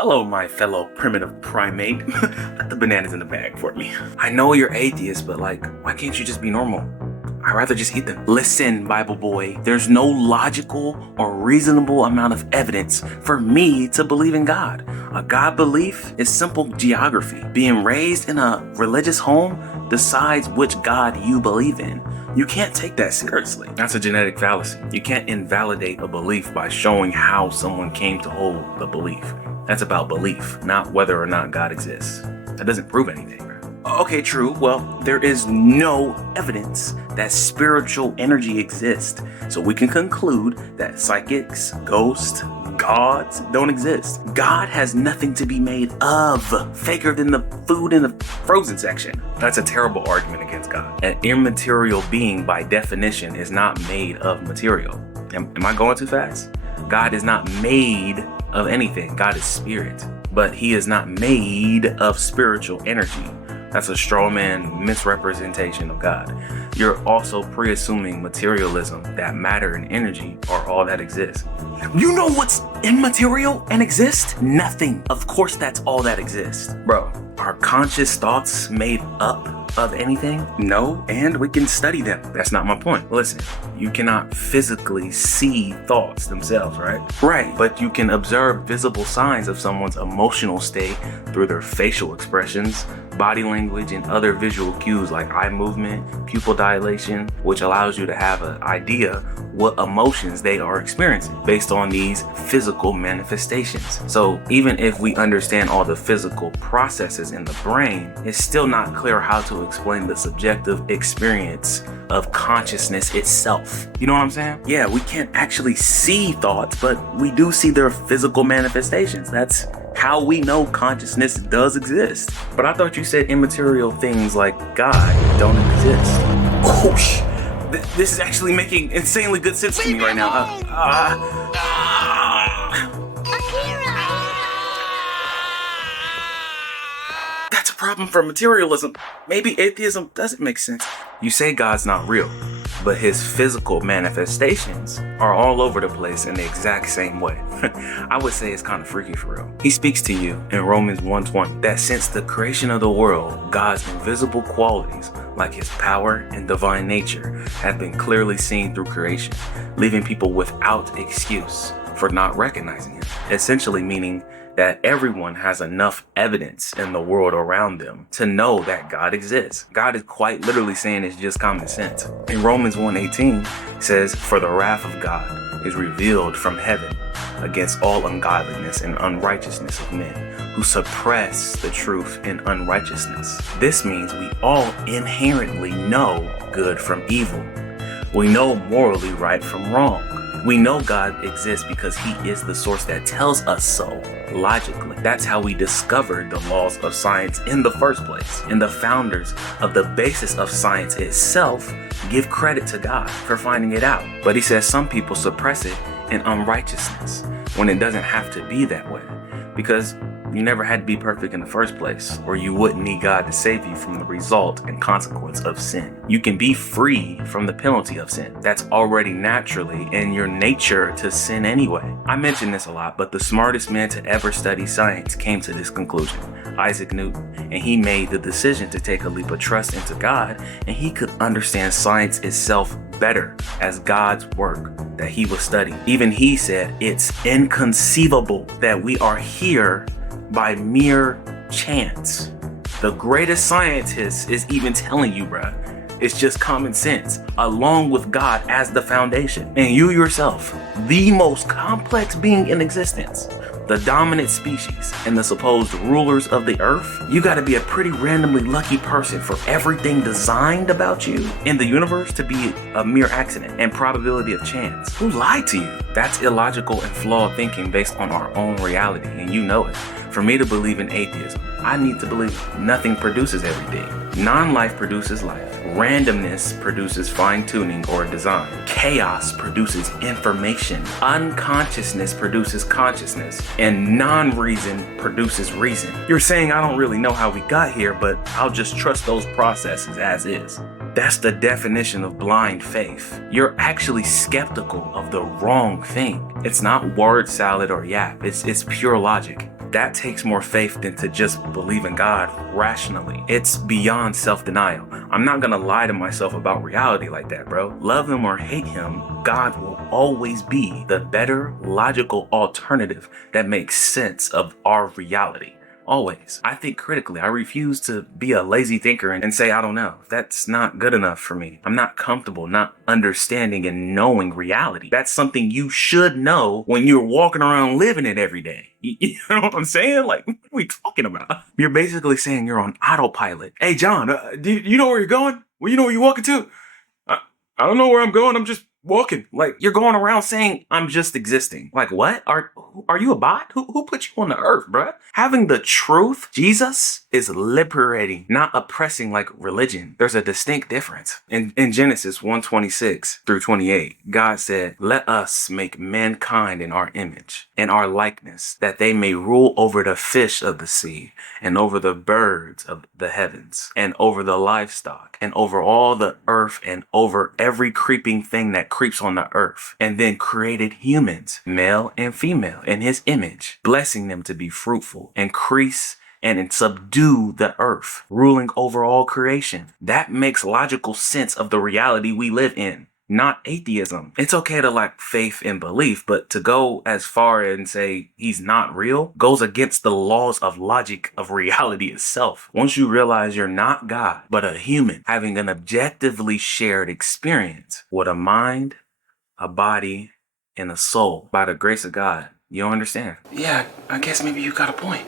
Hello, my fellow primitive primate. Put the bananas in the bag for me. I know you're atheist, but why can't you just be normal? I'd rather just eat them. Listen, Bible boy, there's no logical or reasonable amount of evidence for me to believe in God. A God belief is simple geography. Being raised in a religious home decides which God you believe in. You can't take that seriously. That's a genetic fallacy. You can't invalidate a belief by showing how someone came to hold the belief. That's about belief, not whether or not God exists. That doesn't prove anything. Okay, true. Well, there is no evidence that spiritual energy exists. So we can conclude that psychics, ghosts, gods don't exist. God has nothing to be made of. Faker than the food in the frozen section. That's a terrible argument against God. An immaterial being by definition is not made of material. Am I going too fast? God is not made of anything. God is spirit, but he is not made of spiritual energy. That's a straw man misrepresentation of God. You're also pre-assuming materialism, that matter and energy are all that exists. You know what's immaterial and exists? Nothing. Of course that's all that exists. Bro, are conscious thoughts made up of anything? No, and we can study them. That's not my point. Listen, you cannot physically see thoughts themselves, right? Right, but you can observe visible signs of someone's emotional state through their facial expressions, body language, and other visual cues like eye movement, pupil dilation, which allows you to have an idea what emotions they are experiencing based on these physical manifestations. So even if we understand all the physical processes in the brain, it's still not clear how to explain the subjective experience of consciousness itself. You know what I'm saying? Yeah, we can't actually see thoughts, but we do see their physical manifestations. That's how we know consciousness does exist. But I thought you said immaterial things like God don't exist. Oh, this is actually making insanely good sense to me right now. That's a problem for materialism. Maybe atheism doesn't make sense. You say God's not real, but his physical manifestations are all over the place in the exact same way. I would say it's kind of freaky for real. He speaks to you in Romans 1:20 that since the creation of the world, God's invisible qualities, like his power and divine nature, have been clearly seen through creation, leaving people without excuse for not recognizing him. Essentially meaning that everyone has enough evidence in the world around them to know that God exists. God is quite literally saying it's just common sense. In Romans 1:18 says, "For the wrath of God is revealed from heaven against all ungodliness and unrighteousness of men who suppress the truth in unrighteousness." This means we all inherently know good from evil. We know morally right from wrong. We know God exists because he is the source that tells us so logically. That's how we discovered the laws of science in the first place. And the founders of the basis of science itself give credit to God for finding it out. But he says some people suppress it in unrighteousness when it doesn't have to be that way. Because you never had to be perfect in the first place, or you wouldn't need God to save you from the result and consequence of sin. You can be free from the penalty of sin. That's already naturally in your nature to sin anyway. I mention this a lot, but the smartest man to ever study science came to this conclusion, Isaac Newton, and he made the decision to take a leap of trust into God, and he could understand science itself better as God's work that he was studying. Even he said it's inconceivable that we are here by mere chance. The greatest scientist is even telling you, bruh, it's just common sense, along with God as the foundation. And you yourself, the most complex being in existence, the dominant species, and the supposed rulers of the earth, you gotta be a pretty randomly lucky person for everything designed about you in the universe to be a mere accident and probability of chance. Who lied to you? That's illogical and flawed thinking based on our own reality, and you know it. For me to believe in atheism, I need to believe nothing produces everything. Non-life produces life. Randomness produces fine-tuning or design. Chaos produces information. Unconsciousness produces consciousness. And non-reason produces reason. You're saying I don't really know how we got here, but I'll just trust those processes as is. That's the definition of blind faith. You're actually skeptical of the wrong thing. It's not word salad or yap. It's pure logic. That takes more faith than to just believe in God rationally. It's beyond self-denial. I'm not gonna lie to myself about reality like that, bro. Love him or hate him, God will always be the better logical alternative that makes sense of our reality. Always. I think critically. I refuse to be a lazy thinker and say, I don't know. That's not good enough for me. I'm not comfortable not understanding and knowing reality. That's something you should know when you're walking around living it every day. You know what I'm saying? Like, what are we talking about? You're basically saying you're on autopilot. Hey, John, do you know where you're going? Well, you know where you're walking to? I don't know where I'm going. I'm just walking. Like, you're going around saying I'm just existing. Like, what? Are you a bot? Who put you on the earth, bruh? Having the truth, Jesus, is liberating, not oppressing like religion. There's a distinct difference. In Genesis 1:26 through 28, God said, let us make mankind in our image, in our likeness, that they may rule over the fish of the sea, and over the birds of the heavens, and over the livestock, and over all the earth, and over every creeping thing that creeps on the earth. And then created humans, male and female, in his image, blessing them to be fruitful, increase and subdue the earth, ruling over all creation. That makes logical sense of the reality we live in, not atheism. It's okay to lack faith and belief, but to go as far and say he's not real goes against the laws of logic of reality itself. Once you realize you're not God, but a human having an objectively shared experience with a mind, a body, and a soul by the grace of God, you don't understand. Yeah, I guess maybe you got a point.